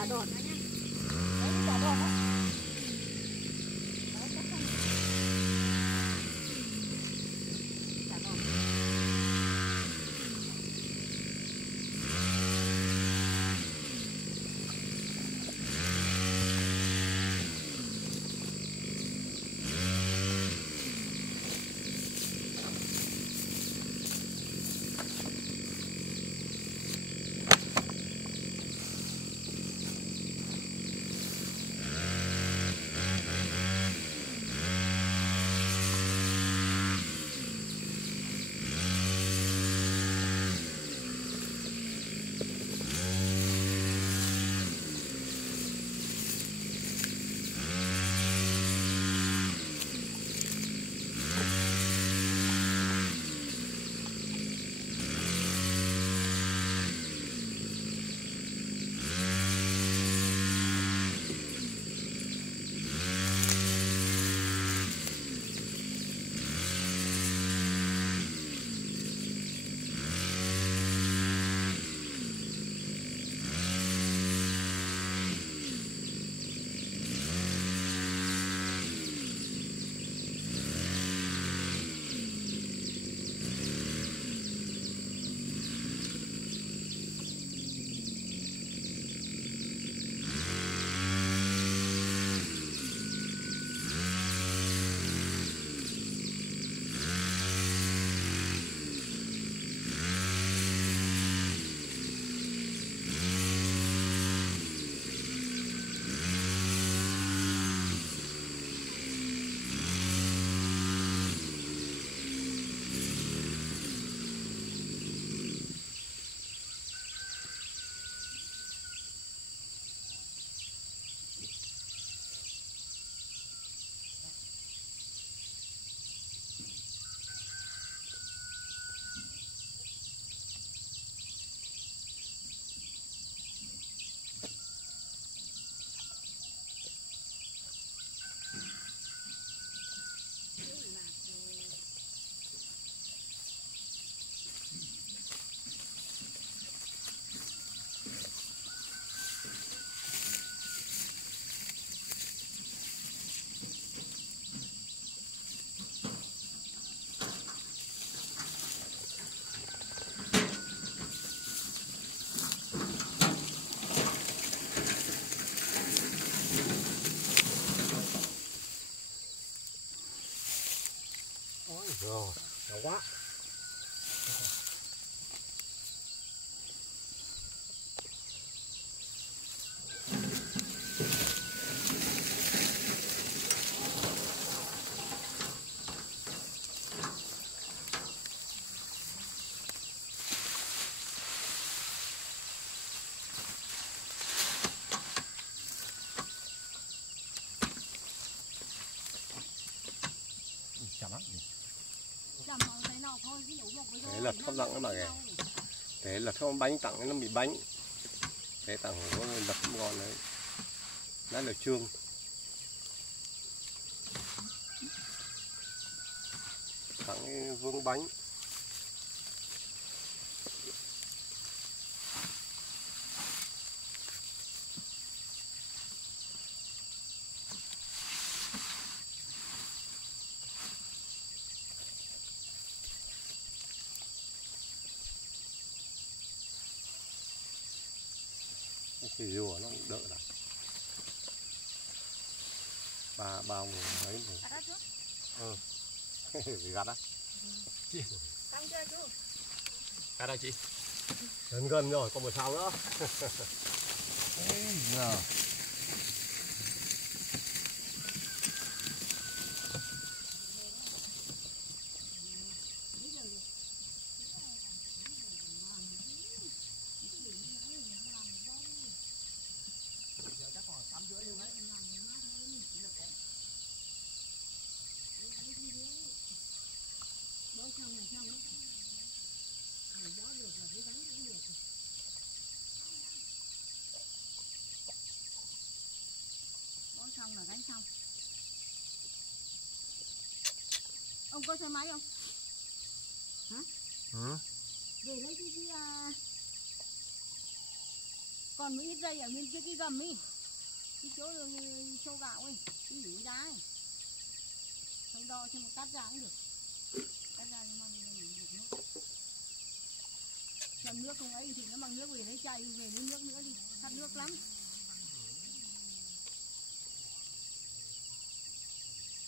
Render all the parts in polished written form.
chả đòn nữa nhá. Đấy, chả đòn đó. Đấy, chắc không. Chả đòn. Rồi, nhỏ quá. Chậm lắm. Thế là không nặng mà kìa. Thế là không bánh tặng nó bị bánh. Thế tặng có lật ngon đấy. Đó là trương. Tặng vương bánh. Cái rùa nó cũng đỡ lắm. Bao người mấy người. Gì gắt á? Chị. Xong chưa chú? Gắt đây chị. Gần rồi, còn một sao nữa. Giờ. Xong là gánh xong. Ông có xe máy không? Hả? Về lấy cái còn một ít dây ở bên kia cái gầm ấy, cái chỗ châu gạo ấy, cái nhỉ đá ấy, xong đo xem cắt ra cũng được, cắt ra nhưng mà mình được nước, chậm nước không ấy thì nó bằng nước về lấy chai về lấy nước nữa đi, khát nước lắm.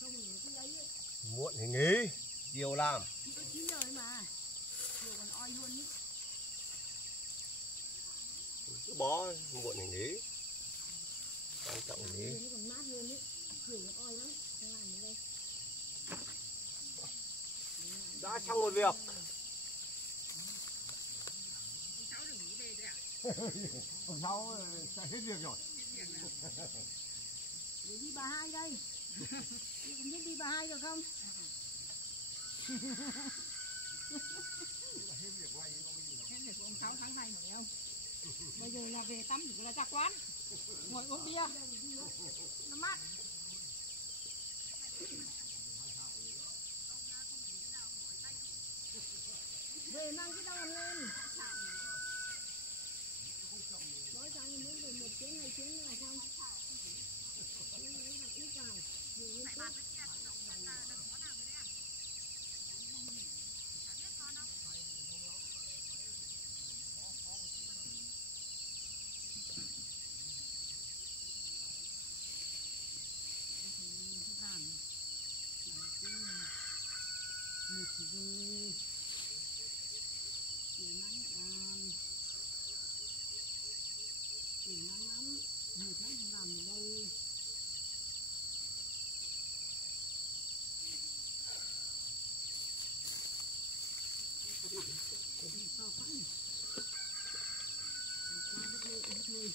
Không ở cái ấy, Muộn thì nghỉ, chiều làm. có 9 giờ ấy mà, chiều còn oi luôn ý. Cứ bó muộn thì nghỉ. Quan trọng gì? Nó còn mát hơn ý, chiều nó oi lắm, không làm được đây. Đã xong một việc. Hôm sau sẽ hết việc rồi. Để đi bà hai đây. Chị cũng biết đi bà hai được không? Hết việc của ông Sáu tháng này rồi không? Bây giờ là về tắm chỉ là ra quán, ngồi uống bia, nó mát. Về mang cái đòn lên. Nói xong thì muốn về 1 tiếng 2 tiếng nữa là xong. Ít vào, về lên tốt. Một giờ chiều nắng chiều nắng lắm, mệt lắm không làm được đâu. To quá nhỉ, quá bất lợi hết thôi.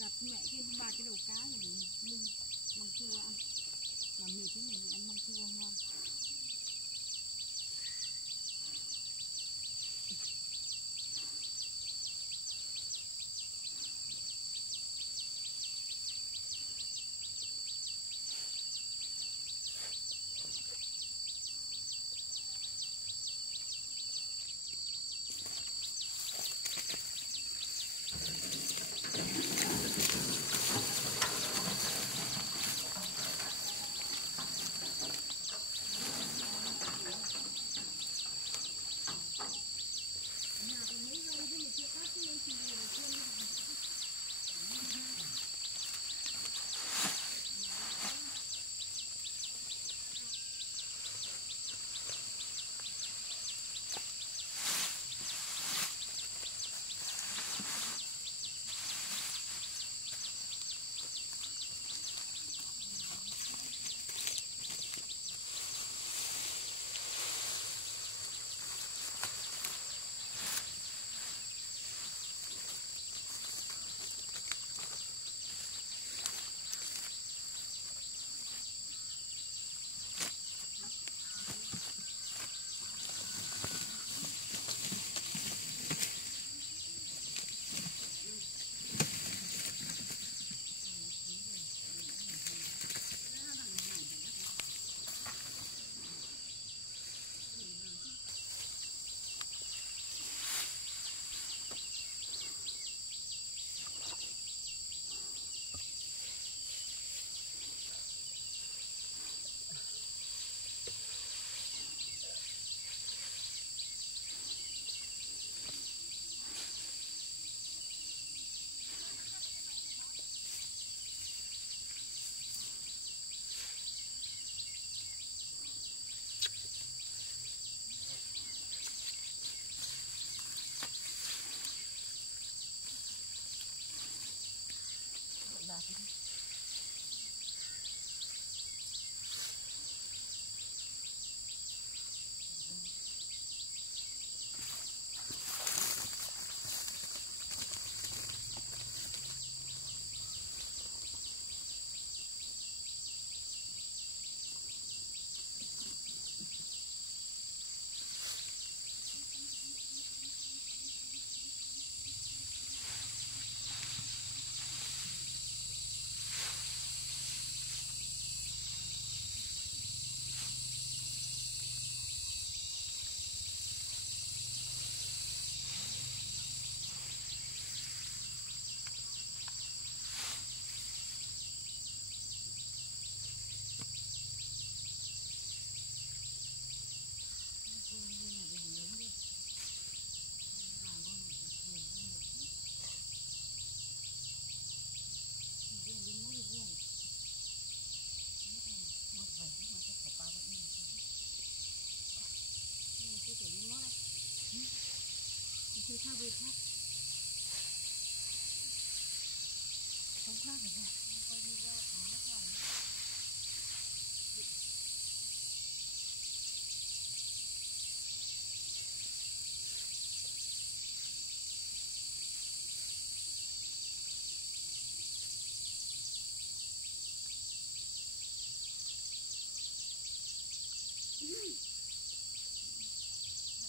Đặt mẹ kia 3 cái đầu cá này để mình măng chua ăn, làm mệt thế này mình ăn măng chua ngon. việc khác. Không khác rồi thôi. Coi như ra nó rồi.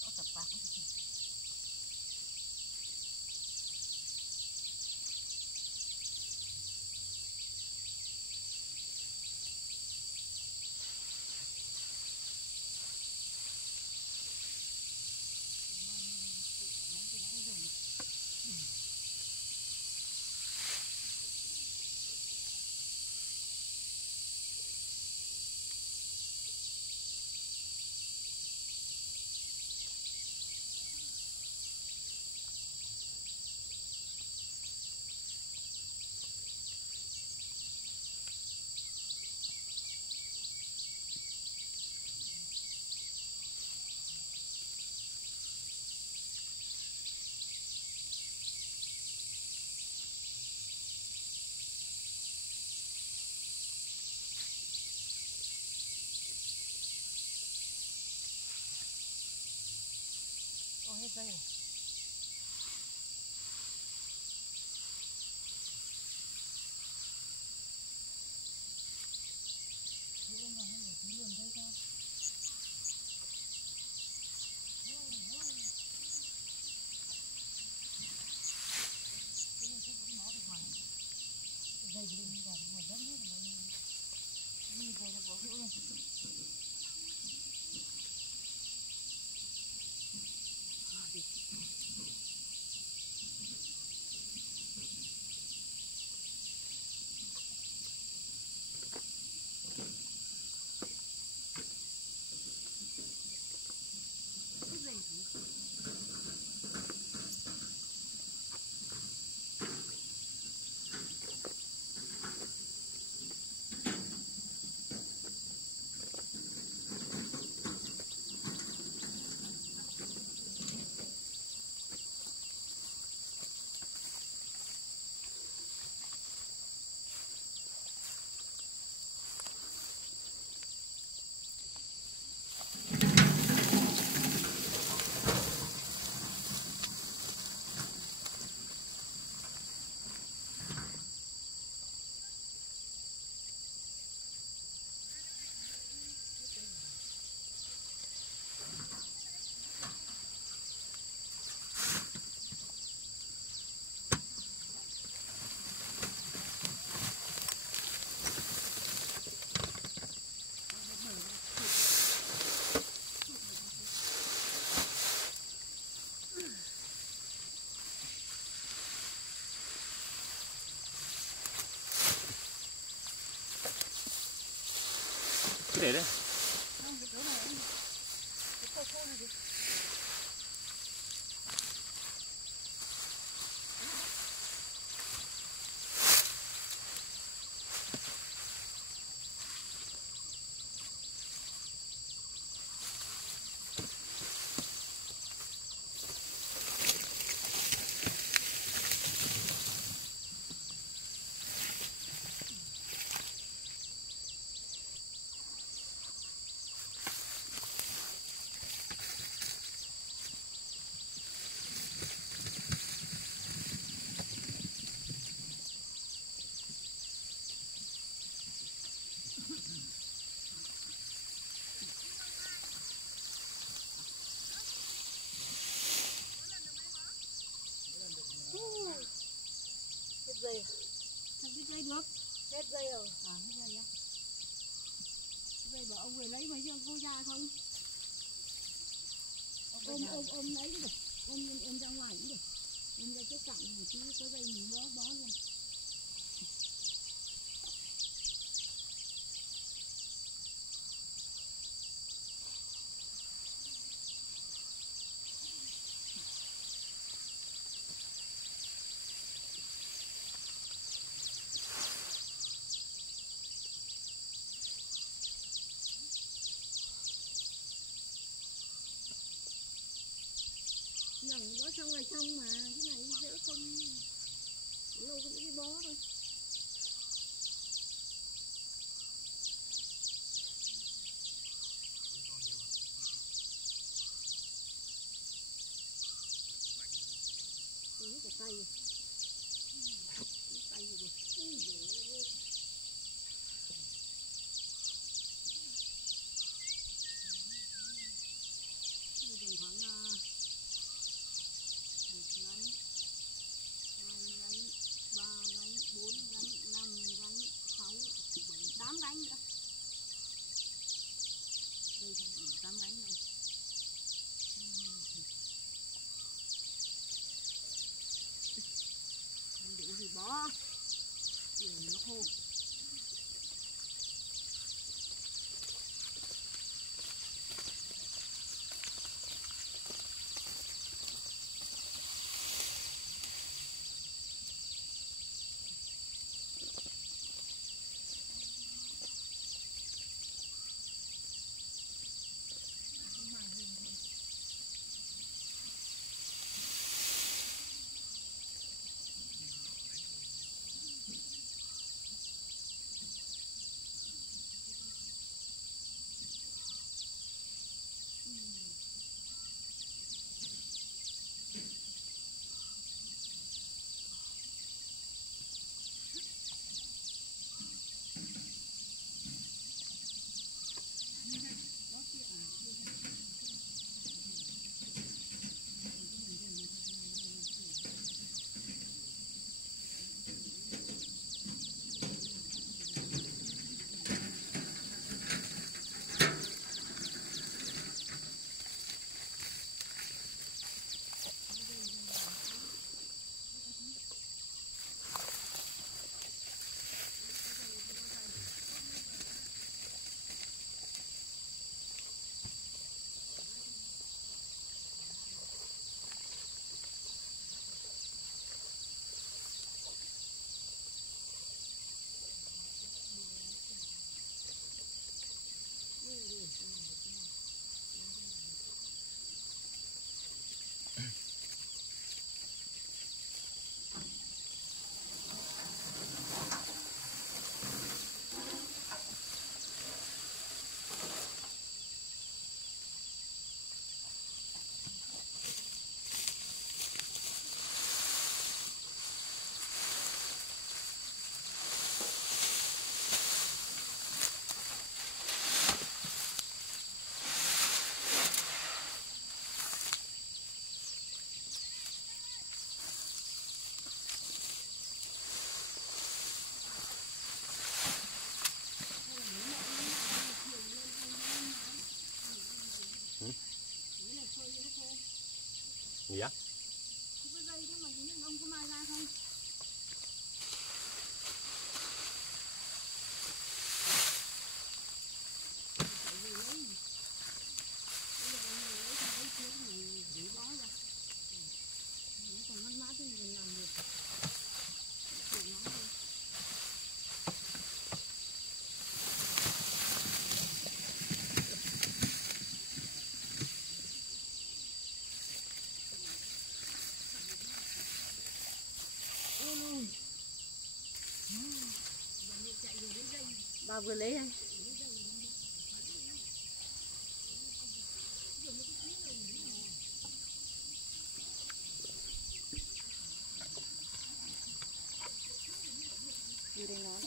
Nó tập bạc. Ôi hết dây rồi. Dây đi vào ngoài đất hết rồi. Đi về là bỏ hữu luôn. Cứ để đấy. Không, cái chỗ này anh. Cái chỗ khô này kìa. Hết dây. Không biết dây được. Hết dây rồi. À hết dây á. Dây bảo ông về lấy mấy cho cô ra không? Ôm lấy cũng được. Ôm ra ngoài cũng được. Ôm ra chỗ cạnh một tí có dây mình bó luôn. nhằng bó xong là xong mà, cái này dễ không, lâu cũng đi bó thôi. Cái tay rồi. Tay rồi. Tầm khoảng 1 gánh, 2 gánh, 3 gánh, 4 gánh, 5 gánh, 6, 7, 8 gánh nữa. Đây không đủ 8 gánh đâu. Không đủ thì bó, để nó khô. Gì á? Cái dây thế mà ông có mai ra không? Phải về lấy. Bây giờ ông lấy thì lấy trước thì để bó ra. Nó còn mất mát thì mình làm được. Để nó thôi. Bà vừa lấy hay? Đi đây nó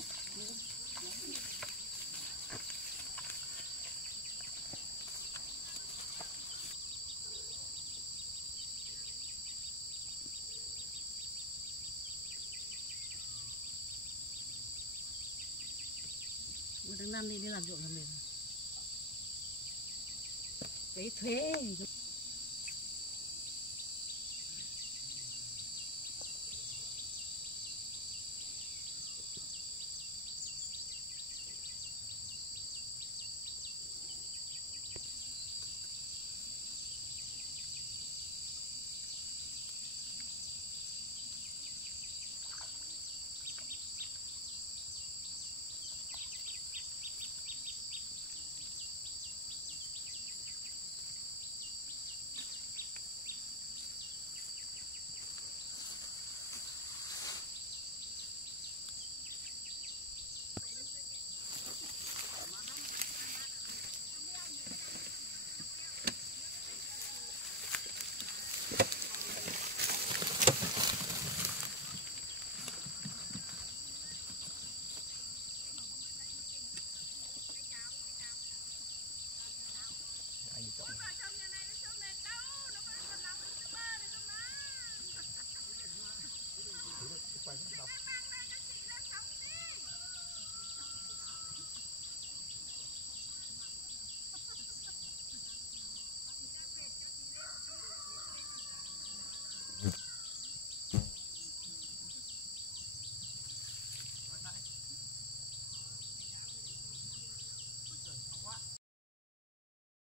tháng 5 đi làm ruộng làm việc. Cái thuế